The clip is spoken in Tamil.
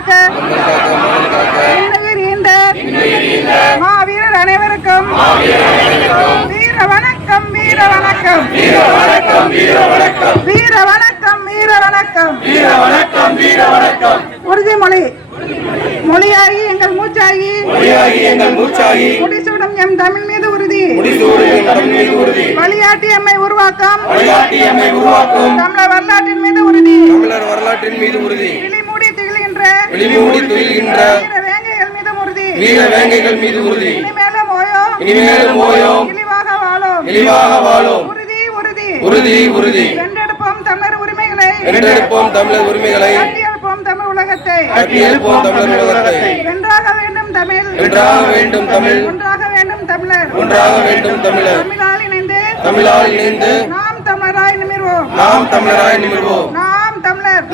காக்க இன்னுயிர் ஈந்த மாவீரர் அனைவருக்கும் வீர வணக்கம் வீர வணக்கம் வீர வணக்கம் வீர வணக்கம் வீர வணக்கம் வீர வணக்கம் வீர வணக்கம் வீர வணக்கம். உறுதிமொழி மொழியாகி எங்கள் மூச்சாகி முடிசூடும் எம் தமிழ் மீது உறுதி வழிகாட்டி எம்மை உருவாக்கம் தமிழர் வரலாற்றின் மீது உறுதி விழிமூடி திகழ்கின்ற வீர வேங்கைகள் மீது உறுதி இனிமேலும் ஓயோம் இழிவாக வாழும் உறுதி வென்றெடுப்போம் தமிழர் உரிமைகளை கட்டியெழுப்போம் தமிழ் உலகத்தை வென்றாக வேண்டும் தமிழ் ஒன்றாக வேண்டும் தமிழர் தமிழால் இணைந்து நாம் தமிழராய் நிமிர்வோம் நாம் தமிழர்